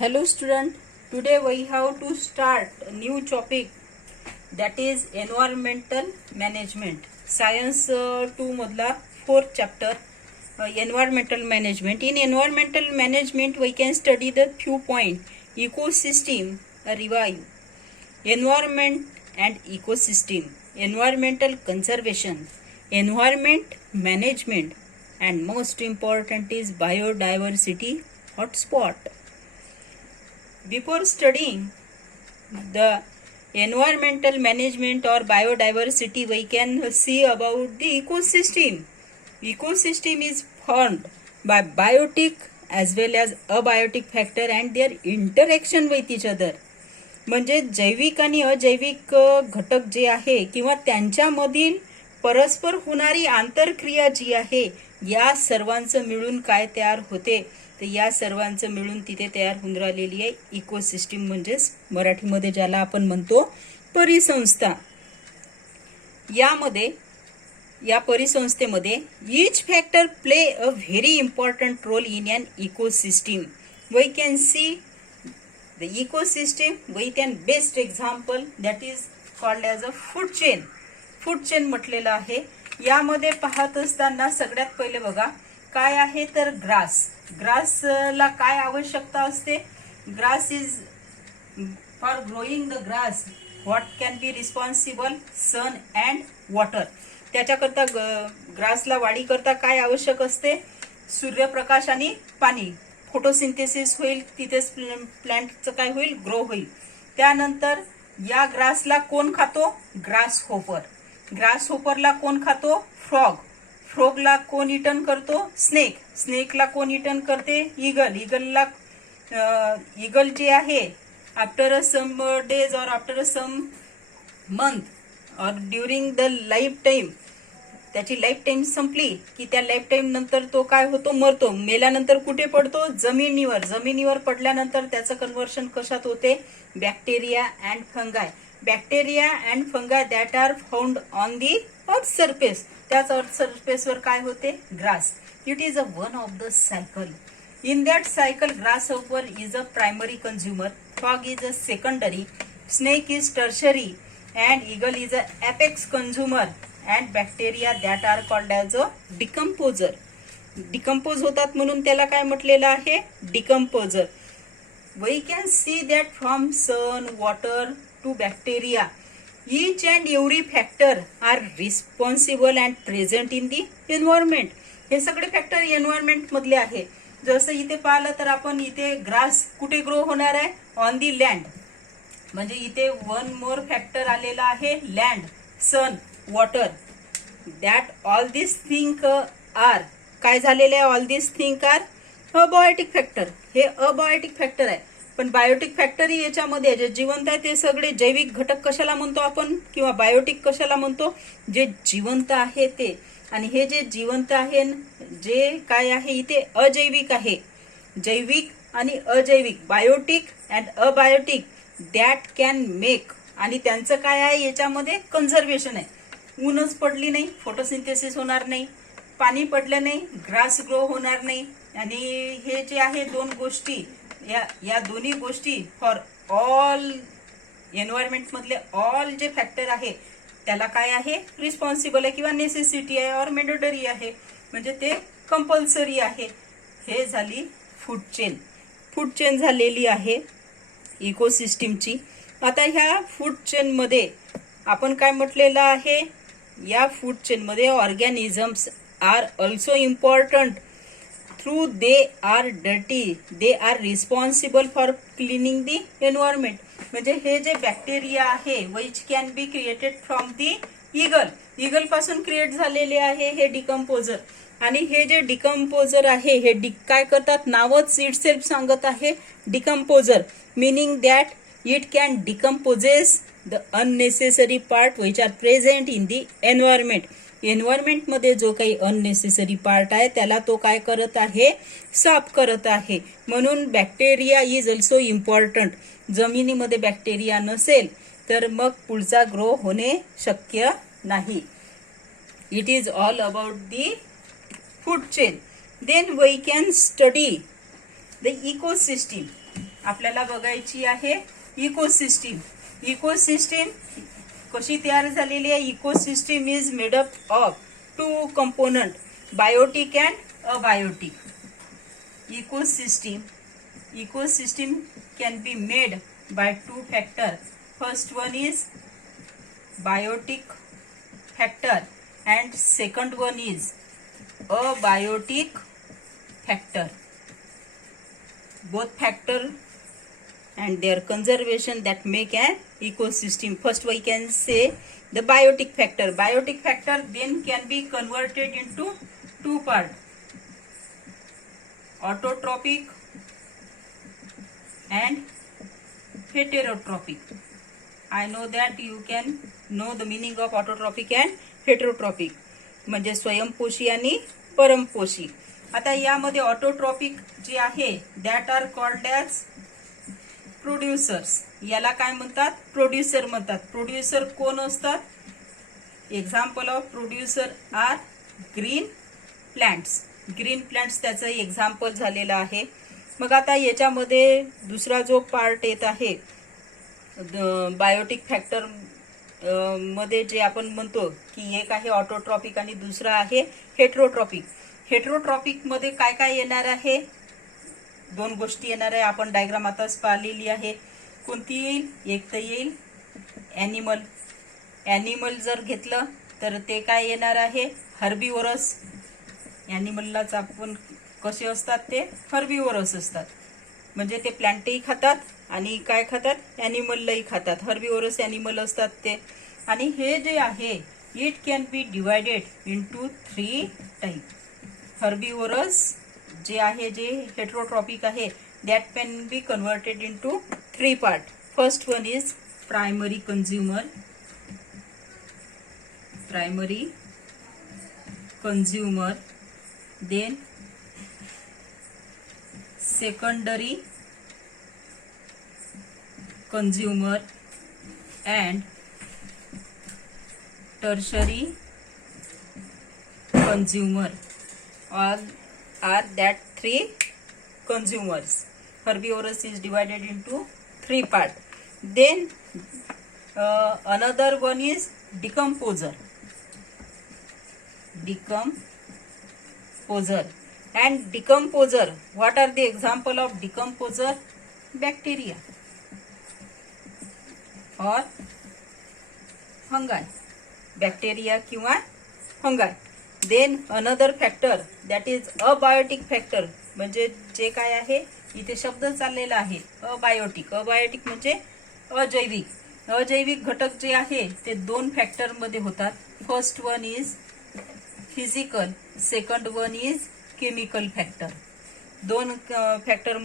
Hello student, today we have to start a new topic that is environmental management. Science 2 मधला 4th chapter environmental management. In environmental management we can study the few point ecosystem, revive, environment and ecosystem, environmental conservation, environment management, and most important is biodiversity hotspot. Before studying the environmental management or biodiversity, we can see about the ecosystem. Ecosystem is formed by biotic as well as abiotic factor and their interaction with each other. म्हणजे जैविक आणि अजैविक घटक जे आहे किंवा त्यांच्यामधील परस्पर होणारी आंतरक्रिया जी आहे या सर्वांचं मिळून काय तयार होते, तर या सर्वांचं मिळून तिथे तयार होऊन राहिलेली आहे इकोसिस्टीम, म्हणजेच मराठीमध्ये ज्याला आपण म्हणतो परिसंस्था. यामध्ये या परिसंस्थेमध्ये each factor play a very important role in an ecosystem. We can see the ecosystem with an best example that is called as a food chain. Food chain म्हटलेलं आहे. यामध्ये पाहत असताना सगळ्यात पहिले बघा काय आहे तर ग्रास. ग्रासला काय आवश्यकता असते? Grass is for growing the grass what can be responsible sun and water. त्याच्याकरता ग्रासला वाढी करता काय आवश्यक असते? सूर्यप्रकाश आणि पाणी. फोटोसिंथेसिस होईल, तिथेच प्लांटचं काय होईल? ग्रो होईल. त्यानंतर या ग्रासला कोण खातो? Grass hopper. ग्रास होपरला कोण खातो? फ्रॉग. फ्रॉगला कोण इटन करतो? स्नेक. स्नेकला कोण इटन करते? ईगल. ईगलला ईगल जे आहे आफ्टर अ सम डेज और आफ्टर अ सम मंथ और ड्युरिंग द लाईफ टाईम, त्याची लाईफ टाईम संपली की त्या लाईफ टाईम नंतर तो काय होतो? मरतो. मेल्यानंतर कुठे पडतो? जमिनीवर. जमिनीवर पडल्यानंतर त्याचं कन्व्हर्शन कशात होते? Bacteria and fungi. Bacteria and fungi that are found on the earth surface. त्याच अर्थ सरफेसवर काय होते? Grass. It is a one of the cycle. In that cycle grasshopper is a primary consumer, frog is a secondary, snake is tertiary and eagle is a apex consumer and bacteria that are called as a decomposer. Decompose होतात म्हणून त्याला काय म्हटलेलं आहे? Decomposer. We can see that from sun, water to bacteria, each and every factor are responsible and present in the environment. हे सगळे factor environment मधले आहे. जसं इथे पाहिलं तर आपण इथे ग्रास कुठे ग्रो होणार आहे? On the land. म्हणजे इथे वन मोर फॅक्टर आलेला आहे, land, sun, water. That all this thing are काय झालेले आहे? All this thing are abiotic factor. हे अबायोटिक फॅक्टर आहे. पण बायोटिक फॅक्टरी याच्यामध्ये जे जिवंत आहे ते सगळे जैविक घटक कशाला म्हणतो आपण, किंवा बायोटिक कशाला म्हणतो? जे जिवंत आहे ते. आणि हे जे जिवंत आहे जे काय आहे इथे अजैविक आहे. जैविक आणि अजैविक, biotic and abiotic, that can make. आणि त्यांचं काय आहे याच्यामध्ये? कन्झर्वेशन आहे. ऊनच पडली नाही, फोटोसिंथेसिस होणार नाही. पाणी पडलं नाही, ग्रास ग्रो होणार नाही. आणि हे जे आहे दोन गोष्टी, या दोन्ही गोष्टी फॉर ऑल एन्व्हायरमेंट मधले ऑल जे फॅक्टर आहे त्याला काय आहे? रिस्पॉन्सिबल आहे किंवा नेसेसिटी आहे और मॅन्डेटरी आहे, म्हणजे ते कंपल्सरी आहे. हे झाली फूड चेन. फूड चेन झालेली आहे इकोसिस्टीमची. आता ह्या फूड चेन मध्ये आपण काय म्हटलेलं आहे? या फूड चेन मध्ये organisms are also important. Though they are dirty, they are responsible for cleaning the environment. म्हणजे हे जे बॅक्टेरिया आहे which can be created from the eagle. Eagle पासून क्रिएट झालेले आहे हे डिकम्पोजर. आणि हे जे डिकम्पोजर आहे हे काय करतात? नावच इट सेल्फ सांगत आहे decomposer, meaning that it can decomposes the unnecessary part which are present in the environment. Environment मध्ये जो काही अननेसेसरी पार्ट आहे त्याला तो काय करत आहे? साफ करत आहे. म्हणून बॅक्टेरिया इज ऑल्सो इम्पॉर्टंट. जमिनीमध्ये बॅक्टेरिया नसेल तर मग पुढचा ग्रो होणे शक्य नाही. It is all about the food chain. Then we can study the ecosystem. आपल्याला बघायची आहे इकोसिस्टीम. इकोसिस्टीम कशी तयार झालेली आहे? Ecosystem is made up of two component, biotic and abiotic. Ecosystem can be made by two factor. First one is biotic factor and second one is abiotic factor. Both factor and their conservation that make an ecosystem. First we can say the biotic factor. Biotic factor then can be converted into two parts: autotrophic and heterotrophic. I know that you can know the meaning of autotrophic and heterotrophic. म्हणजे स्वयंपोषी आणि परमपोषी. आता यामध्ये autotrophic जे आहे that are called as producers. याला काय म्हणतात? Producer म्हणतात. प्रोड्युसर कोण असतात? Example of producer are green plants. Green plants त्याचं एक्झाम्पल झालेलं आहे. मग आता याच्यामध्ये दुसरा जो पार्ट येत आहे बायोटिक फॅक्टर मध्ये जे आपण म्हणतो की एक आहे ऑटोट्रॉपिक आणि दुसरा आहे हेट्रोट्रॉपिक. हेट्रोट्रॉपिक मध्ये काय काय येणार आहे? दोन गोष्टी येणार आहे. आपण डायग्राम आताच पाहिलेली आहे. कोणती येईल? एक तर येईल ॲनिमल. ॲनिमल जर घेतलं तर ते काय येणार आहे? हर्बिवोरस. ॲनिमललाच आपण कसे असतात? ते हर्बिवोरस असतात. म्हणजे ते प्लांटही खातात आणि काय खातात? ॲनिमललाही खातात. हर्बिवोरस ॲनिमल असतात ते. आणि हे जे आहे it can be divided into 3 type. Herbivorous जे आहे, जे हेट्रोट्रॉपिक आहे, that can be converted into 3 part. First one is primary consumer. Primary consumer. Then secondary consumer and tertiary consumer. All are that 3 consumers. Herbivorous is divided into 3 parts. Then another one is decomposer. Decomposer. And decomposer, what are the example of decomposer? Bacteria or fungi. Bacteria किंवा fungi. Then another factor that is abiotic factor. म्हणजे जे काय आहे इथे शब्द चाललेला आहे abiotic. Abiotic म्हणजे अजैविक. अजैविक घटक जे आहे ते 2 फॅक्टर मध्ये होतात. First one is physical, second one is chemical factor. 2 factor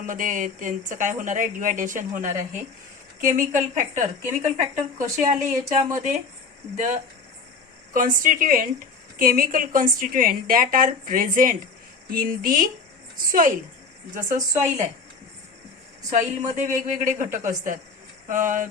मध्ये त्यांचं काय होणार आहे? डिवायडेशन होणार आहे. Chemical factor. केमिकल फॅक्टर कसे आले याच्यामध्ये? The constituent, chemical constituent that are present in the soil. जसं सॉइल आहे, सॉइलमध्ये वेगवेगळे घटक असतात.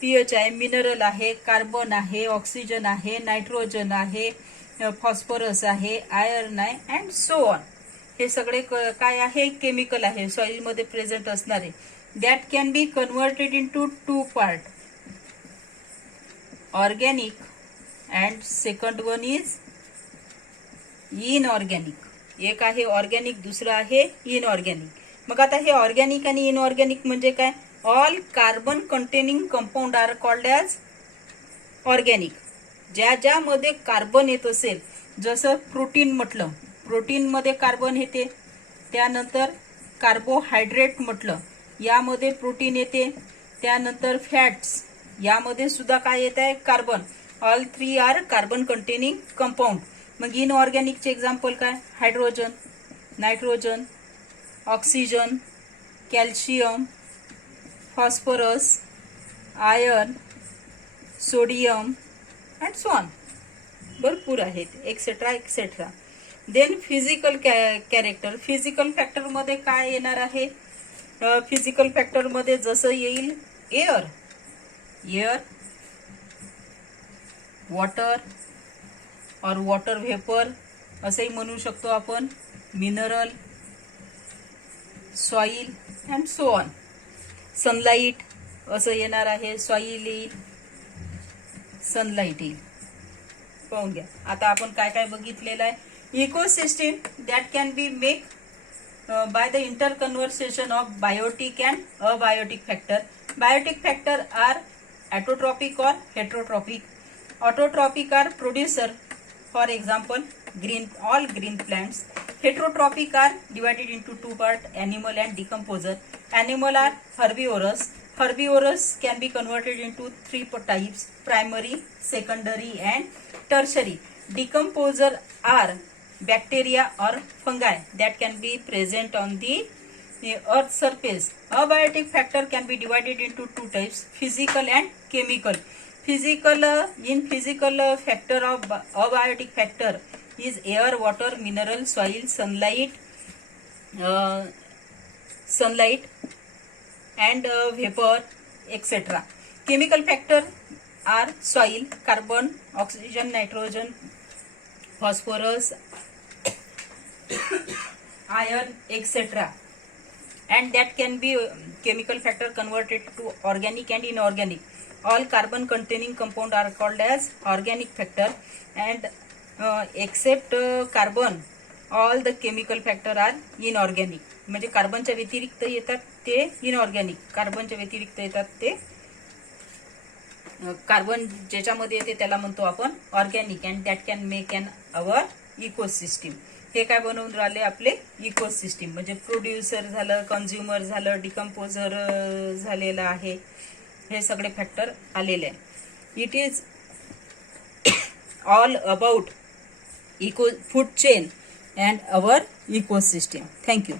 पीएच आहे, मिनरल आहे, कार्बन आहे, ऑक्सिजन आहे, नायट्रोजन आहे, फॉस्फरस आहे, आयर्न आहे अँड सो ऑन. हे सगळे काय आहे? केमिकल आहे सॉइलमध्ये प्रेझेंट असणारे. That can be converted into 2 part, organic and second one is inorganic. एक आहे ऑर्गॅनिक, दुसरा आहे इनऑर्गॅनिक. मग आता हे ऑर्गॅनिक आणि इनऑर्गॅनिक म्हणजे काय? All carbon containing compound are called as organic. ज्यामध्ये कार्बन येत असेल, जसं प्रोटीन म्हटलं, प्रोटीनमध्ये कार्बन येते. त्यानंतर कार्बोहायड्रेट म्हटलं, यामध्ये प्रोटीन येते. त्यानंतर फॅट्स, यामध्ये सुद्धा काय येत आहे? Carbon. All 3 are carbon containing compound. मग इनऑर्गॅनिकचे एक्झाम्पल काय? Hydrogen, nitrogen, oxygen, calcium, phosphorus, iron, sodium and so on. भरपूर आहेत, etcetera etcetera. Then physical character. Physical फॅक्टरमध्ये काय येणार आहे? फिजिकल फॅक्टरमध्ये जसं येईल एअर, वॉटर और वॉटर व्हेपर असंही म्हणू शकतो आपण. Mineral, soil and so on. Sunlight असं येणार आहे, सॉईल येईल, सनलाईट येईल. पाहून घ्या. आता आपण काय काय बघितलेलं आहे. Ecosystem that can be make by the interconversation of biotic and abiotic factor. Biotic factor are autotrophic or heterotrophic. Autotrophic are producer, for example all green plants. Heterotrophic are divided into two parts, animal and decomposer. Animal are herbivorous. Herbivorous can be converted into three types: primary, secondary and tertiary. Decomposer are bacteria or fungi that can be present on the earth surface. Abiotic factor can be divided into two types: physical and chemical. In physical factor of abiotic factor is air, water, mineral, soil, sunlight and vapor, etc. Chemical factor are soil, carbon, oxygen, nitrogen, phosphorus, iron, etc. And that can be chemical factor converted to organic and inorganic. All carbon containing compound are called as organic factor, and except carbon all the chemical factor are inorganic. म्हणजे कार्बनच्या व्यतिरिक्त येतात ते inorganic, कार्बनच्या व्यतिरिक्त येतात ते carbon ज्याच्यामध्ये येते त्याला म्हणतो आपण organic. And that can make an our ecosystem. हे काय बनवून राहिले आपले इकोसिस्टीम. म्हणजे प्रोड्युसर झालं, कन्झ्युमर झालं, डिकम्पोजर झालेलं आहे, हे सगळे फॅक्टर आलेले आहे. It is all about food chain and our ecosystem. Thank you.